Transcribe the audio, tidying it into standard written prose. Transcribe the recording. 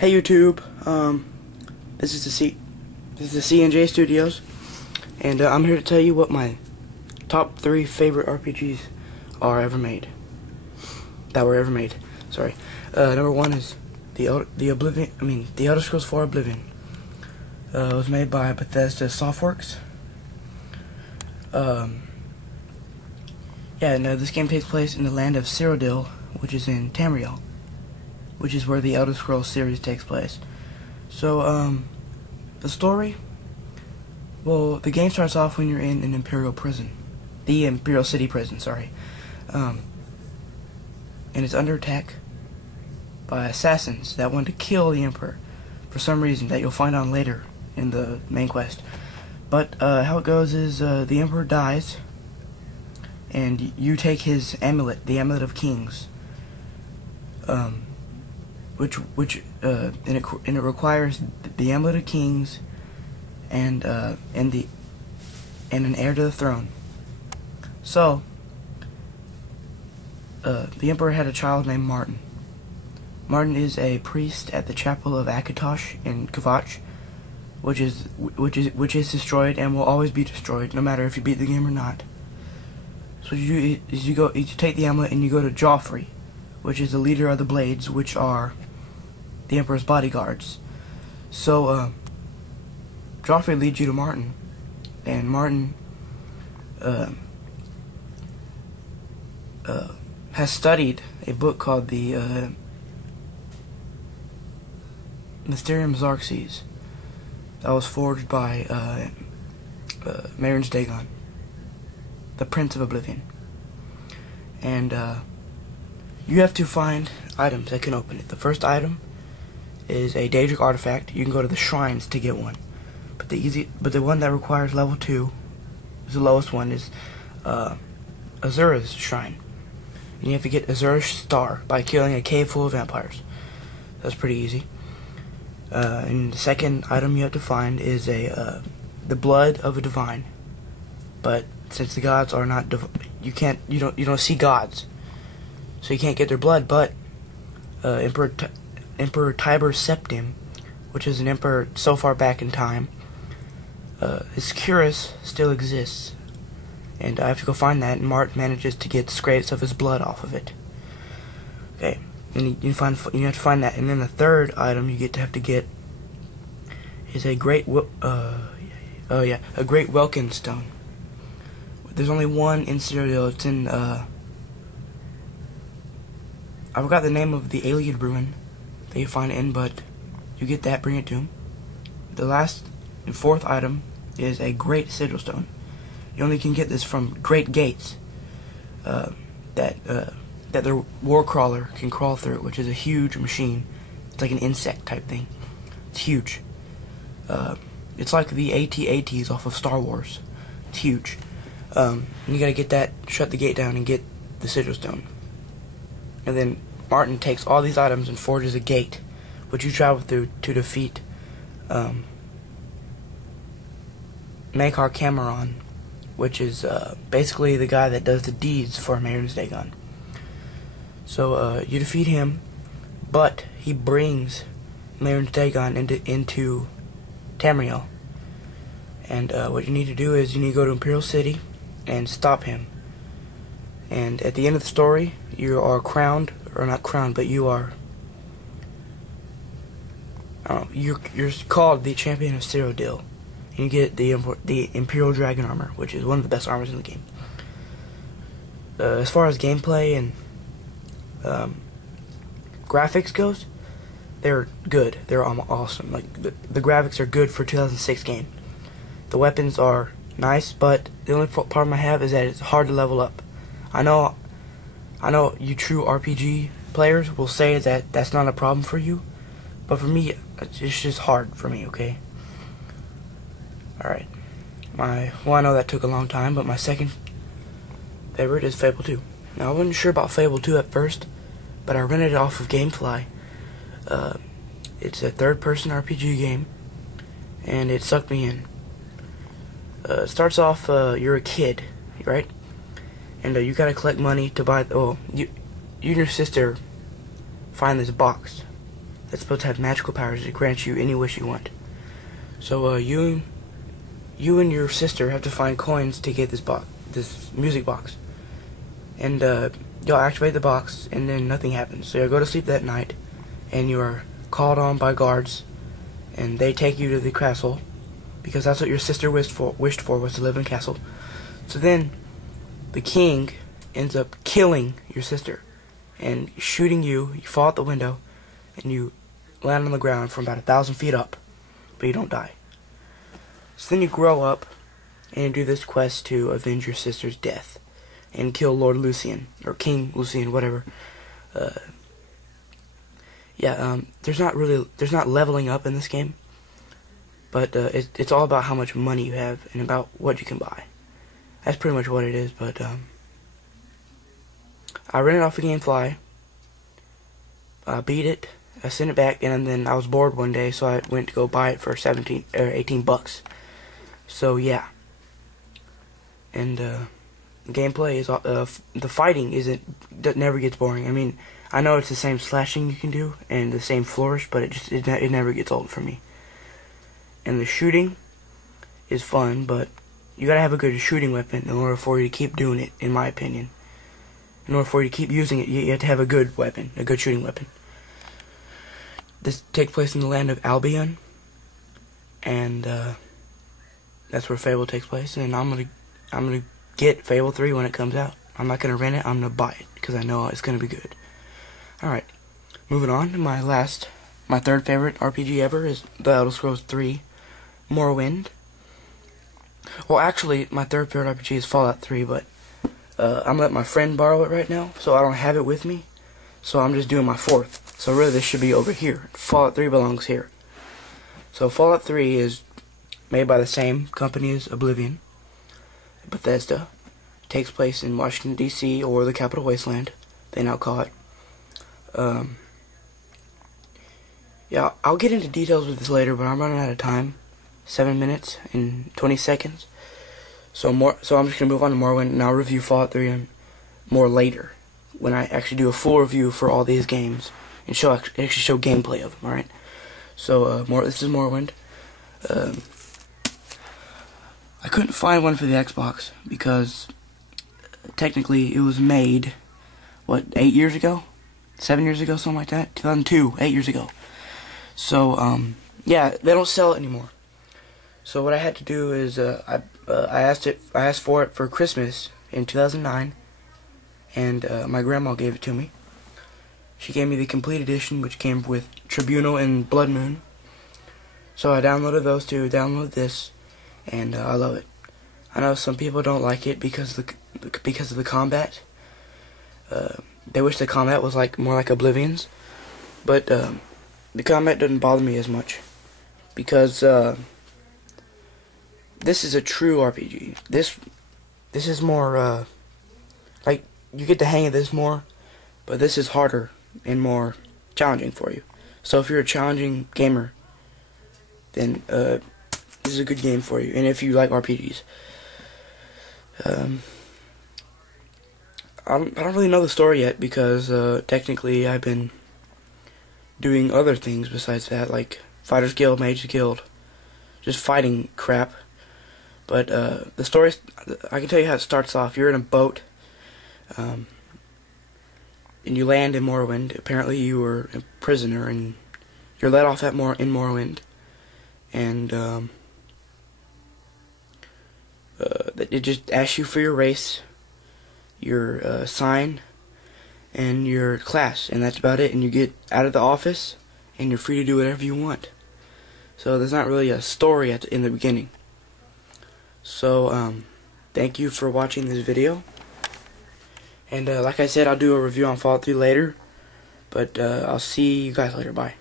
Hey YouTube, this is the C&J Studios, and I'm here to tell you what my top 3 favorite RPGs are ever made. That were ever made. Sorry. Number 1 is the Elder Scrolls 4 Oblivion. It was made by Bethesda Softworks. This game takes place in the land of Cyrodiil, which is in Tamriel, which is where the Elder Scrolls series takes place. So, the story, well, the game starts off when you're in an Imperial prison. The Imperial City prison, sorry. And it's under attack by assassins that want to kill the Emperor for some reason that you'll find out later in the main quest. But, how it goes is, the Emperor dies, and you take his amulet, the Amulet of Kings, which it requires the Amulet of Kings and an heir to the throne. So the Emperor had a child named Martin. Martin is a priest at the chapel of Akatosh in Kvatch, which is destroyed and will always be destroyed, no matter if you beat the game or not. So you take the amulet and you go to Joffrey, which is the leader of the Blades, which are the Emperor's bodyguards. So Joffrey leads you to Martin, and Martin has studied a book called the Mysterium Xarxes that was forged by Marin's Dagon, the Prince of Oblivion. And you have to find items that can open it. The first item is a Daedric artifact. You can go to the shrines to get one, but the one that requires level 2 is the lowest one, is Azura's shrine. And you have to get Azura's star by killing a cave full of vampires. That's pretty easy. And the second item you have to find is the blood of a divine. But since the gods are not you don't see gods, so you can't get their blood. But Emperor Tiber Septim, which is an emperor so far back in time, his cuirass still exists, and I have to go find that. And Mart manages to get scrapes of his blood off of it. Okay, and you have to find that. And then the third item you have to get is a great Welkin stone. There's only one in Cyrodiil. It's in I forgot the name of the Iliad ruin that you find it in, but you get that, bring it to him. The last and fourth item is a great sigil stone. You only can get this from great gates that the war crawler can crawl through, which is a huge machine. It's like an insect type thing. It's huge. It's like the AT-ATs off of Star Wars. It's huge. And you gotta get that, shut the gate down, and get the sigil stone. And then Martin takes all these items and forges a gate, which you travel through to defeat Maekar Cameron, which is basically the guy that does the deeds for Marin's Dagon. So you defeat him, but he brings Marin's Dagon into Tamriel. And what you need to do is you need to go to Imperial City and stop him. And at the end of the story, you are crowned, or not crowned, but you are, you're called the Champion of Cyrodiil. And you get the Imperial Dragon Armor, which is one of the best armors in the game. As far as gameplay and graphics goes, they're good. They're awesome. Like the graphics are good for a 2006 game. The weapons are nice, but the only problem I have is that it's hard to level up. I know you true RPG players will say that that's not a problem for you, but for me, it's just hard for me, okay? Alright. I know that took a long time, but my second favorite is Fable 2. Now, I wasn't sure about Fable 2 at first, but I rented it off of Gamefly. It's a third-person RPG game, and it sucked me in. It starts off, you're a kid, right? And you gotta collect money to buy, you and your sister find this box that's supposed to have magical powers that grant you any wish you want. So you and your sister have to find coins to get this music box, and you'll activate the box, and then nothing happens. So you'll go to sleep that night, and you are called on by guards, and they take you to the castle, because that's what your sister wished for, was to live in a castle. So then the king ends up killing your sister and shooting you. You fall out the window, and you land on the ground from about 1,000 feet up, but you don't die. So then you grow up and you do this quest to avenge your sister's death and kill Lord Lucian, or King Lucian, whatever. There's not leveling up in this game, but it's all about how much money you have and about what you can buy. That's pretty much what it is. But I rented off of GameFly. I beat it. I sent it back, and then I was bored one day, so I went to go buy it for 17 or 18 bucks. So yeah, and the gameplay is the fighting never gets boring. I mean, I know it's the same slashing you can do and the same flourish, but it never gets old for me. And the shooting is fun, but you gotta have a good shooting weapon in order for you to keep doing it, in my opinion. In order for you to keep using it, you have to have a good weapon, a good shooting weapon. This takes place in the land of Albion, and that's where Fable takes place. And I'm gonna get Fable 3 when it comes out. I'm not gonna rent it. I'm gonna buy it because I know it's gonna be good. All right, moving on to my third favorite RPG ever is The Elder Scrolls 3, Morrowind. Well, actually, my third favorite RPG is Fallout 3, but I'm gonna let my friend borrow it right now, so I don't have it with me. So I'm just doing my fourth. So really, this should be over here. Fallout 3 belongs here. So Fallout 3 is made by the same company as Oblivion, Bethesda. It takes place in Washington, D.C., or the Capital Wasteland, they now call it. Yeah, I'll get into details with this later, but I'm running out of time. 7 minutes and 20 seconds. So I'm just gonna move on to Morrowind, and I'll review Fallout 3 and more later, when I actually do a full review for all these games and actually show gameplay of them. All right. So this is Morrowind. I couldn't find one for the Xbox because technically it was made 8 years ago, 7 years ago, something like that. 2002, 8 years ago. So yeah, they don't sell it anymore. So what I had to do is I asked for it for Christmas in 2009, and my grandma gave it to me. She gave me the complete edition, which came with Tribunal and Blood Moon. So I downloaded those two, downloaded this, and I love it. I know some people don't like it because of the combat. They wish the combat was more like Oblivion's, but the combat doesn't bother me as much because this is a true RPG. This is more you get the hang of this more, but this is harder and more challenging for you. So if you're a challenging gamer, then this is a good game for you. And if you like RPGs, I don't really know the story yet because technically I've been doing other things besides that, like Fighters Guild, Mages Guild, just fighting crap. But the story, I can tell you how it starts off. You're in a boat, and you land in Morrowind. Apparently you were a prisoner, and you're let off in Morrowind. And it just asks you for your race, your sign, and your class, and that's about it. And you get out of the office, and you're free to do whatever you want. So there's not really a story in the beginning. So thank you for watching this video. And like I said, I'll do a review on Fallout 3 later. But I'll see you guys later. Bye.